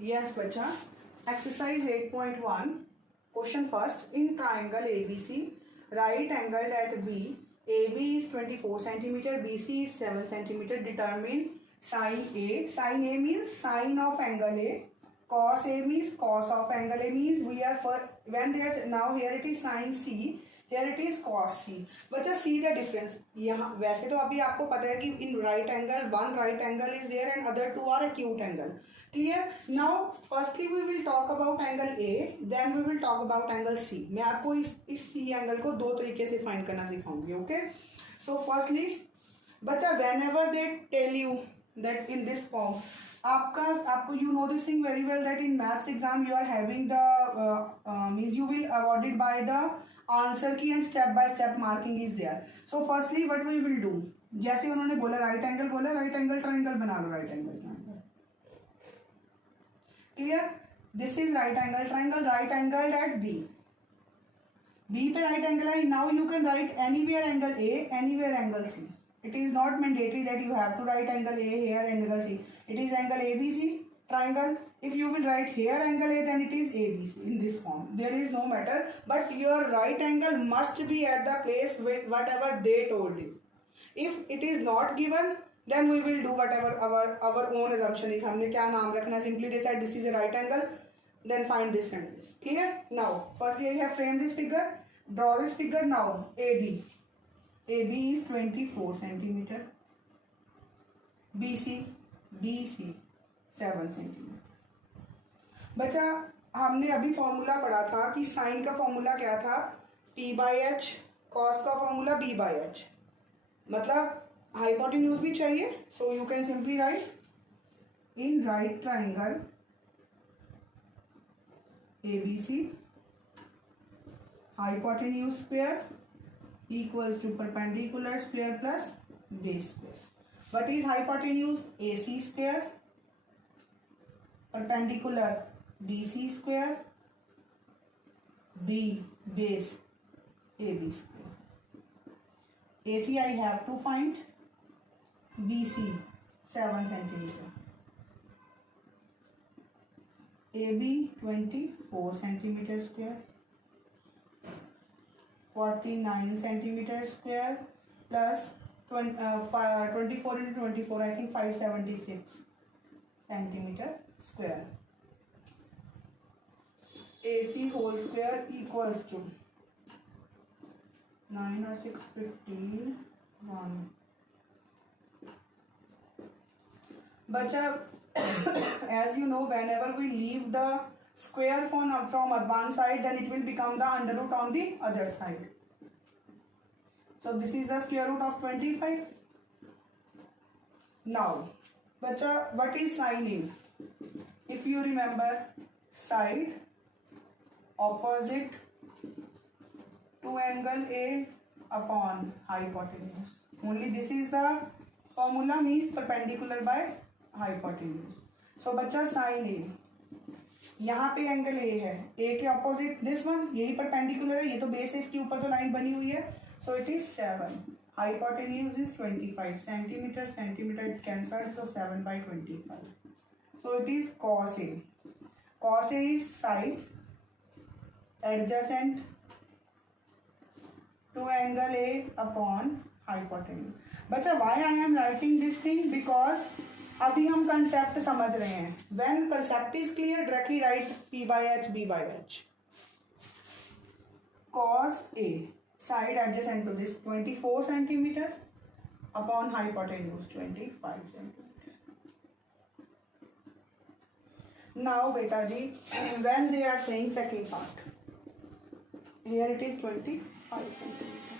Yes, bacha. Exercise 8.1. Question first. In triangle ABC, right angled at B, AB is 24 centimeter, BC is 7 centimeter. Determine sine A. Sine A means sine of angle A. Cos A means cos of angle A, means we are for when there's now here it is sine C. Here it is cos C. बच्चा see the difference. यहाँ वैसे तो अभी आपको पता है कि in right angle one right angle is there and other two are acute angle. Clear? Now firstly we will talk about angle A, then we will talk about angle C. मैं आपको इस C angle को दो तरीके से find करना सिखाऊंगी. Okay? So firstly बच्चा whenever they tell you that in this form आपको you know this thing very well that in maths exam you are having the means you will awarded by the answer की and step by step marking is there. So firstly what we will do, जैसे उन्होंने बोला right angle बोला, right angle triangle बना लो. right angle triangle clear. This is right angle triangle, right angle at B. B पे right angle है. Now you can write anywhere angle A, anywhere angle C. It is not mandatory that you have to write angle A here, angle C. It is angle ABC triangle. If you will write here angle A, then it is ABC in this form. There is no matter, but your right angle must be at the place with whatever they told you. If it is not given, then we will do whatever our own assumption is. हमने क्या नाम रखना? Simply they said this is a right angle, then find this and this. Clear? Now, firstly I have framed this figure. Draw this figure now. AB. AB is 24 centimeter. BC 7 centimetre. बच्चा हमने अभी formula पढ़ा था कि sign का formula क्या था? T/H. Cos का फॉर्मूला B/H. मतलब हाइपोटेन्यूज भी चाहिए. So you can simply write in right triangle ABC hypotenuse square equals to perpendicular square plus base square. What is hypotenuse? AC square, perpendicular BC square, B base AB square. AC I have to find, BC 7 centimeter, AB 24 centimeter square, 49 centimeter square plus 24 into 24, I think 576 centimeter square. AC whole square equals to 9 or 6, 15, 1. Bachcha, as you know, whenever we leave the square from one side, then it will become the under root on the other side. So this is the square root of 25. Now, bachcha, what is sine A? If you remember, side opposite to angle A upon hypotenuse. Only this is the formula, means perpendicular by hypotenuse. So बच्चा sin A, यहाँ पे angle A है, A के opposite this one, यही perpendicular है, ये तो base है, इसके ऊपर तो लाइन बनी हुई है. So it is 7. Hypotenuse is 25 centimetre. Centimetre it cancelled, so 7/25. So it is cos A. Cos A is side adjacent to angle A upon hypotenuse. बच्चा why I am writing this thing? Because अभी हम concept समझ रहे हैं. When concept is clear, directly write P/H, B/H. Cos A, side adjacent to this 24 centimeter upon hypotenuse 25 centimeter. Now beta ji, when they are saying second part, here it is 25 centimeter.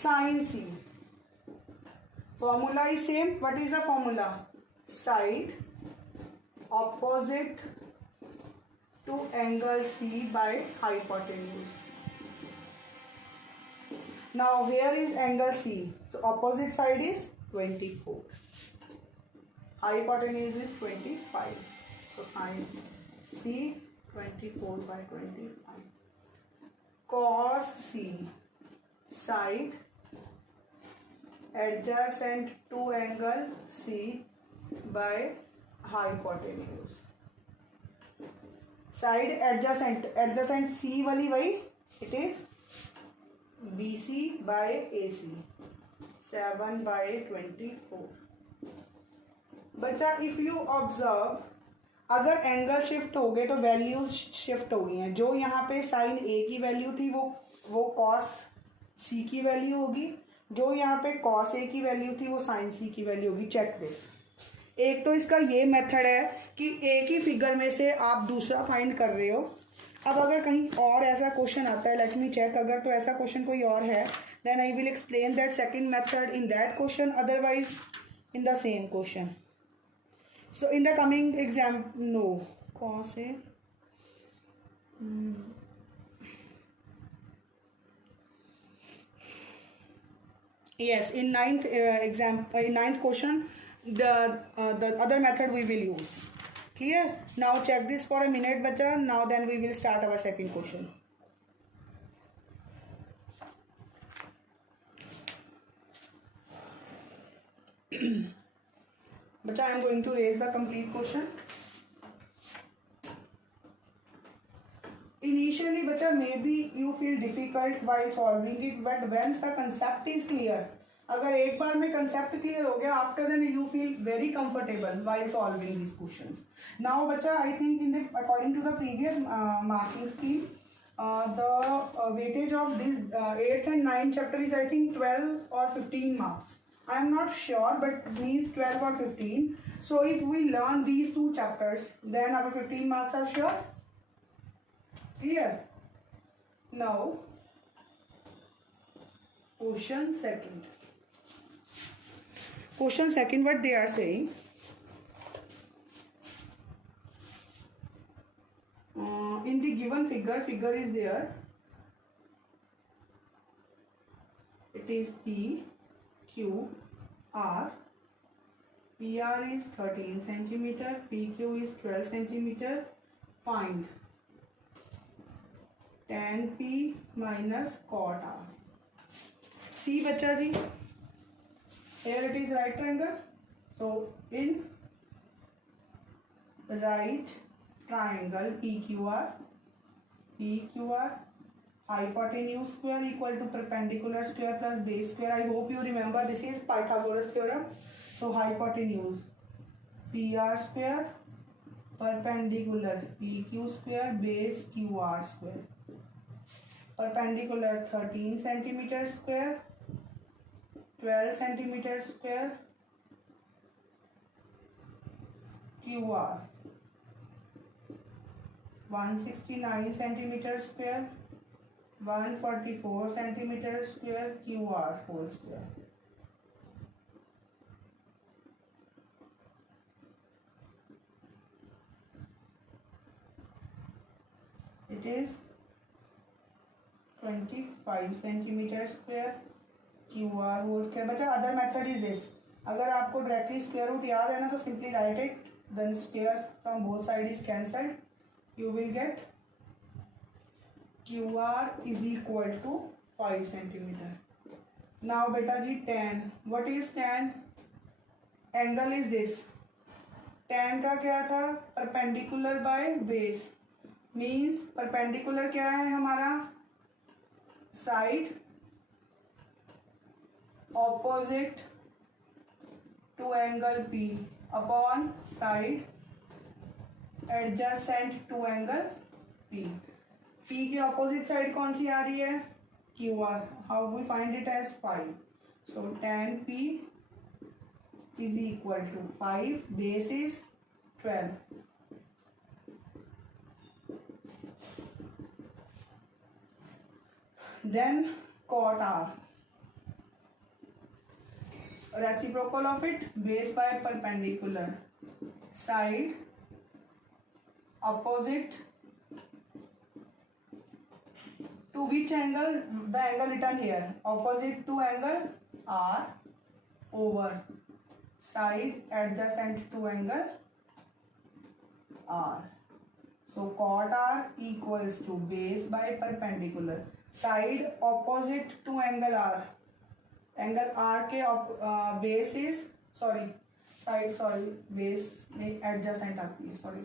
Sin C. Formula is same. What is the formula? Side opposite to angle C by hypotenuse. Now here is angle C. So opposite side is 24. Hypotenuse is 25. So sin C 24/25. Cos C, side adjacent to angle C by hypotenuse. Side adjacent C वाली वही, it is BC by AC 7/24. बच्चा if you observe, अगर angle shift हो गए तो values shift हो गई हैं। जो यहाँ पे साइन ए की वैल्यू थी वो कॉस सी की वैल्यू होगी, जो यहाँ पे कॉस ए की वैल्यू थी वो साइन सी की वैल्यू होगी। Check this. एक तो इसका ये मेथड है कि एक ही फिगर में से आप दूसरा फाइंड कर रहे हो। अब अगर कहीं और ऐसा क्वेश्चन आता है, लेट मी चेक, अगर तो ऐसा क्वेश्चन कोई और है then I will explain that second method in that question, otherwise in the same question. So in the coming exam, no कौन से yes, in ninth in ninth question the other method we will use. Clear? Now check this for a minute bacha. Now then we will start our second question. Bacha, I am going to raise the complete question. Initially bacha maybe you feel difficult while solving it, but once the concept is clear, अगर एक बार में concept clear हो गया, after then you feel very comfortable while solving this questions. Now बच्चा I think in the according to the previous marking scheme the weightage of this 8th and 9th chapter is I think 12 or 15 marks. I am not sure, but these 12 or 15. So if we learn these two chapters, then our 15 marks are sure. Clear? Now, question second. Question second, what they are saying, in the given figure is there, it is P, Q, R. PR is 13 centimeter, PQ is 12 centimeter. Find tan P minus cot R. See बच्चा जी, here it is right triangle. So in right triangle PQR, hypotenuse square equal to perpendicular square plus base square. I hope you remember this is Pythagoras theorem. So hypotenuse PR square perpendicular PQ square base QR square. Perpendicular 13 centimeter square, 12 centimeter square, QR 169 centimeter square, 144 centimeter square, QR whole square. It is 25 centimeter square, QR whole square. बच्चा other method is this. अगर आपको directly square root याद है ना तो simply write it, then square from both side is cancelled. You will get QR is equal to 5 centimeter. Now beta ji tan, what is tan? Angle is this. tan का क्या था? Perpendicular by base. Means perpendicular क्या है हमारा? Side opposite to angle P upon side adjacent to angle P. P की opposite side कौन सी आ रही है? QR. How we find it as 5. So tan P is equal to 5. Base is 12. Then cot R. Reciprocal of it, base by perpendicular. Side opposite to which angle? The angle written here. Opposite to angle R over side adjacent to angle R. So cot R equals to base by perpendicular. Side opposite to angle R. Angle R के base is base में adjacent आती है. Sorry.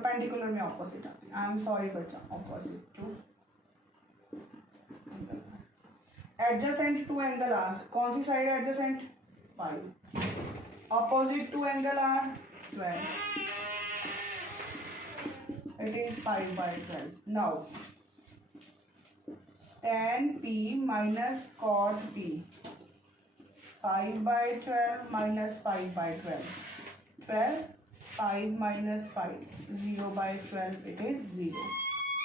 Perpendicular में opposite आती है। I am sorry बच्चा, opposite to adjacent to angle R, कौन सी side adjacent 5, opposite to angle R 12, it is 5/12. Now tan p minus cot p, 5/12 minus 5/12, 12, 5 minus 5, 0/12, it is 0.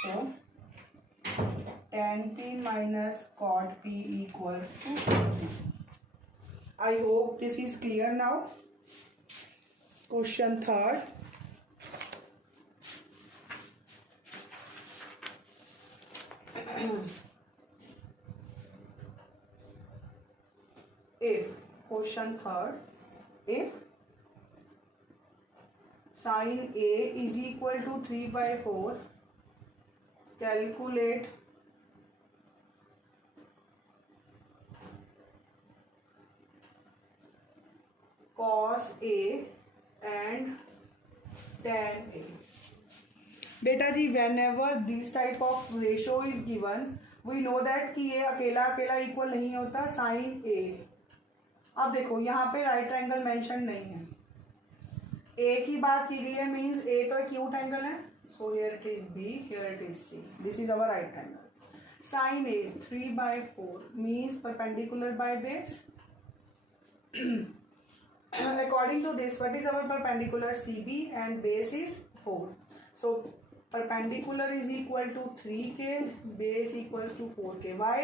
So tan p minus cot p equals to 0. I hope this is clear now. Question third. If question third, if sin A is equal to 3/4, calculate cos A and tan A. बेटा जी whenever this type of ratio is given, we know that कि ये अकेला अकेला equal नहीं होता sin A. अब देखो यहाँ पे राइट ट्रायंगल मेंशन नहीं है, A की बात की गई है, मीन्स A तो एक्यूट एंगल है, so here it is B, here it is C, this is our right triangle. sin A 3/4 means perpendicular by base. According to this, what is our perpendicular? CB and base is 4. So perpendicular is equal to 3k, base equals to 4k. Why?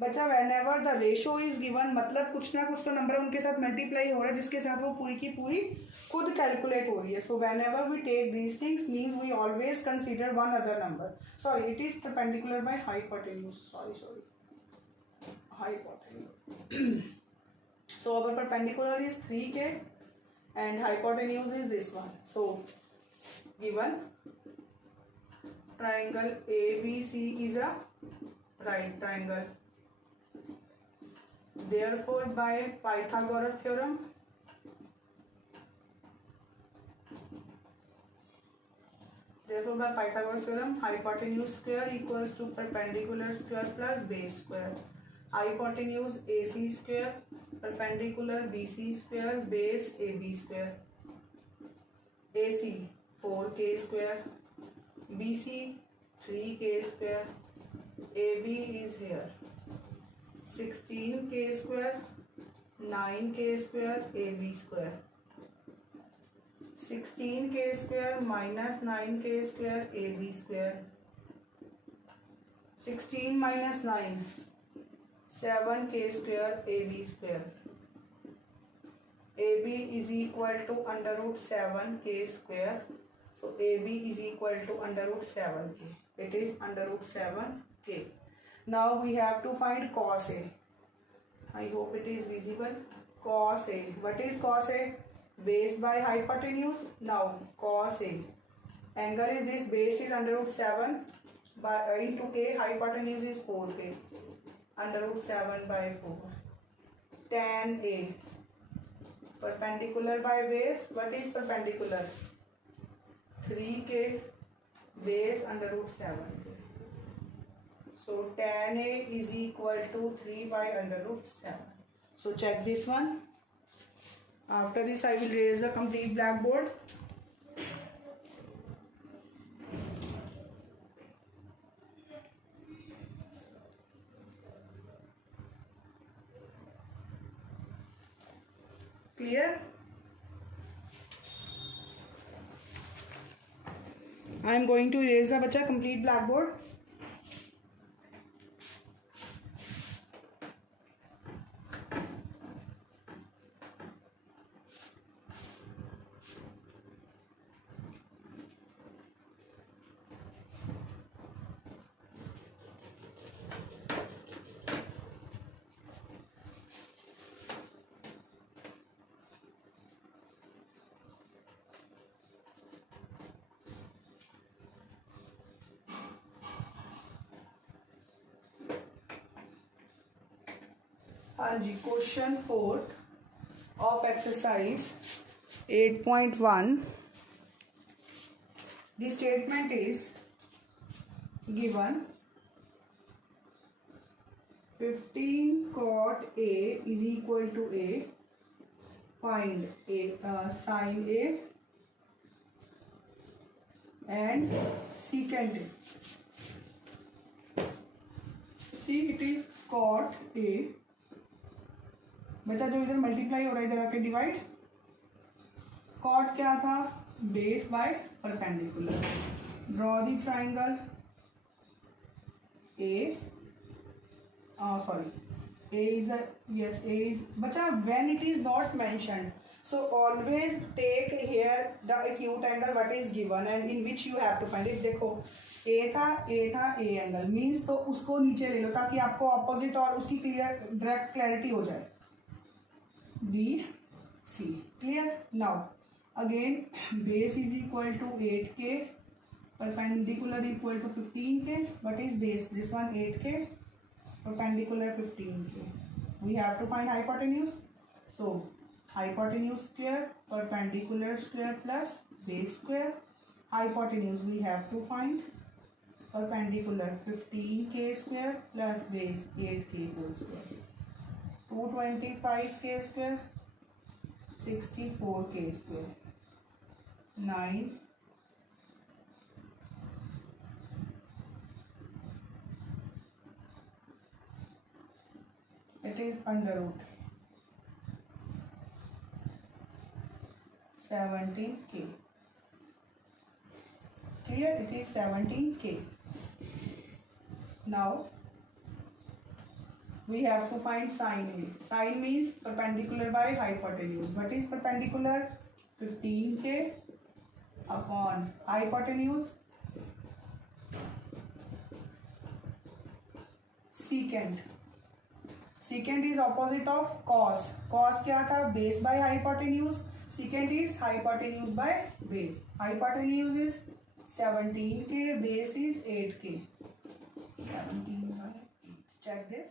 बच्चा whenever the ratio is given, मतलब कुछ ना कुछ तो number उनके साथ multiply हो रहा है जिसके साथ वो पूरी की पूरी खुद कैलकुलेट हो रही है. So whenever we take these things means we always consider one other number. Sorry, it is perpendicular by hypotenuse. Sorry, hypotenuse. So our perpendicular is 3k and hypotenuse is this one. So given triangle ABC is a right triangle. Therefore by Pythagoras theorem, hypotenuse square equals to perpendicular square plus base square. Hypotenuse AC square, perpendicular BC square, base AB square. AC 4k square, BC 3k square, AB is here 16k square, 9k square, AB square. 16k square minus 9k square, AB square. 16 minus 9, 7k square, AB square. AB is equal to under root 7k square. So AB is equal to under root 7k. It is under root 7k. Now we have to find cos A. I hope it is visible. Cos A. What is cos A? Base by hypotenuse. Now cos A. Angle is this. Base is under root 7 by into k. Hypotenuse is 4k. Under root 7 by 4. Tan A. Perpendicular by base. What is perpendicular? 3k. Base under root 7k. So tan A is equal to 3 by under root 7. So check this one. After this I will raise the complete blackboard. Clear? I am going to erase the bacha complete blackboard. हाँ जी, question 4 of exercise 8.1 The statement is given 15 cot A is equal to A. Find sin A and secant A. See, it is cot A. बचा जो इधर multiply हो रहा है इधर आके डिवाइड. कॉट क्या था? Base by perpendicular. Draw the triangle A. A is a yes. A is बचा when it is not mentioned. So always take here the acute angle what is given and in which you have to find it. देखो A था A angle means तो उसको नीचे ले लो ताकि आपको opposite और उसकी क्लियर डायरेक्ट क्लैरिटी हो जाए. B C clear. Now again base is equal to 8k, perpendicular equal to 15k. What is base? This one 8k, perpendicular 15k. We have to find hypotenuse. So hypotenuse square, perpendicular square plus base square. Hypotenuse we have to find perpendicular 15k square plus base 8k whole square. 225k square, 64k square, 9. It is under root 17k. Clear? It is 17k. Now we have to find sin A. Sin means perpendicular by hypotenuse. What is perpendicular? 15k upon hypotenuse secant. Secant is opposite of cos. Cos क्या था? Base by hypotenuse. Secant is hypotenuse by base. Hypotenuse is 17k, base is 8k. 17 by 8. Check this.